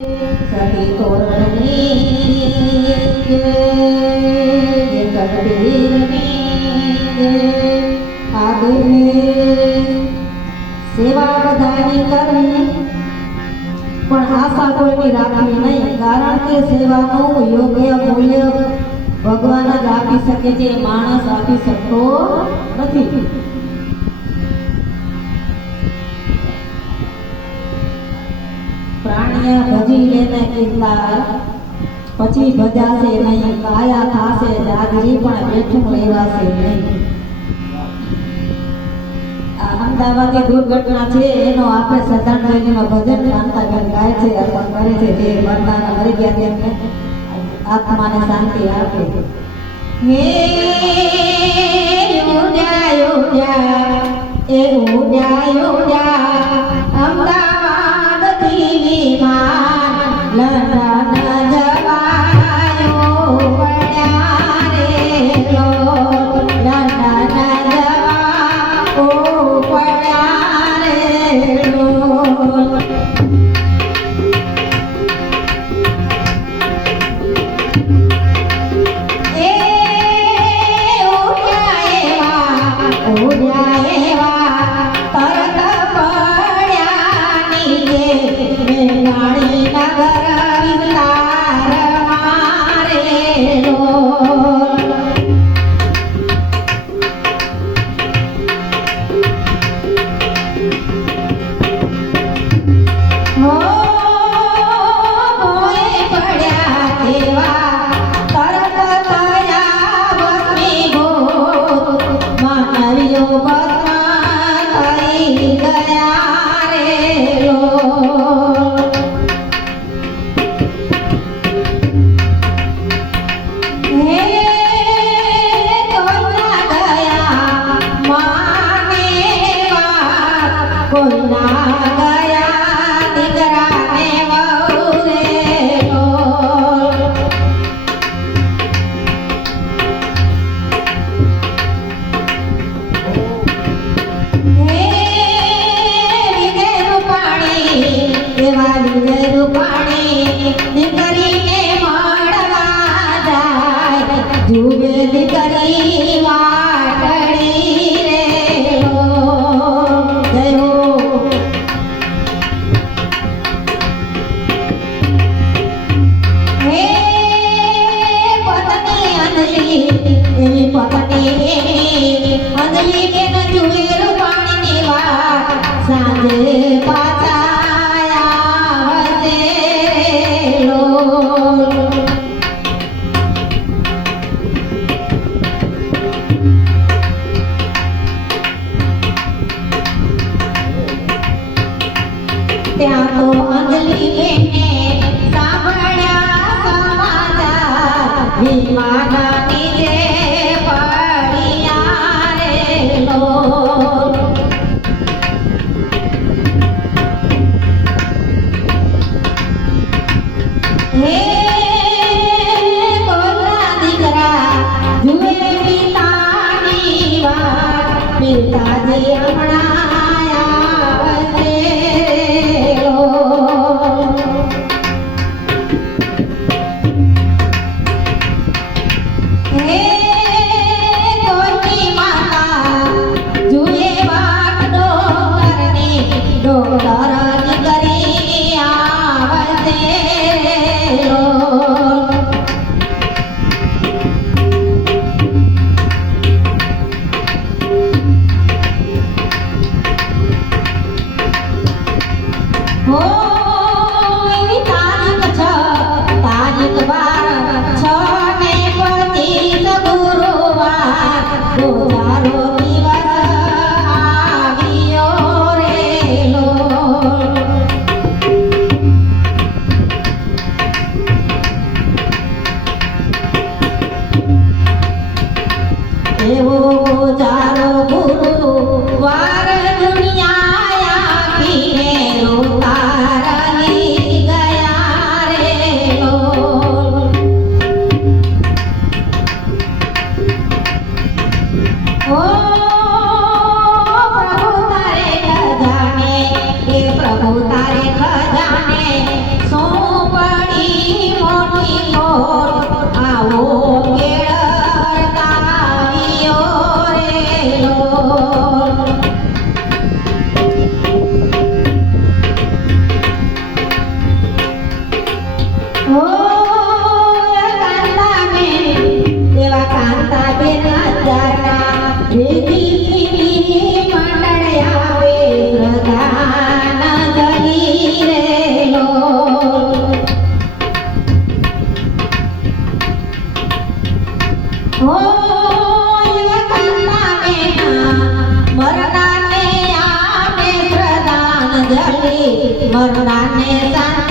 સખી તોરણની સેવા બધાની કરવી પણ આશા કોઈની રાખવી નહીં, કારણ કે સેવાનું યોગ્ય મૂલ્ય ભગવાન જ આપી શકે છે, માણસ આપી શકતો નથી. પ્રાણીએ ભજી લેને કીધા પછી ભજાશે નહીં, કાયા થાશે જાગરી પણ બેઠું લેવાશે નહીં. આ અમદાવાદની દુર્ઘટના છે એનો આપણે શ્રદ્ધાંજલિનો ભજન શાંતાબેન ગાય છે, અર્પણ કરે છે, જે મરનારા મરી ગયા તેમને આત્માને શાંતિ આપે. હે ઉડ્યા ઉડ્યા એ ઉડ્યા ઉડ્યા અમદાવાદથી વિમાન લંડન જવાયો પડ્યા રે લો, લંડન જવાઓ પડ્યા રે લો. ત્યાં તો અંજલિ બેને સાંભળ્યા સમાચાર, વિમાન નીચે પડ્યા રે લો. હે કોના દીકરા જુએ પિતાની વાત, પિતાજી હમણાં ડોક્ટર કરી આવશે રો. મરનાને શાંતિ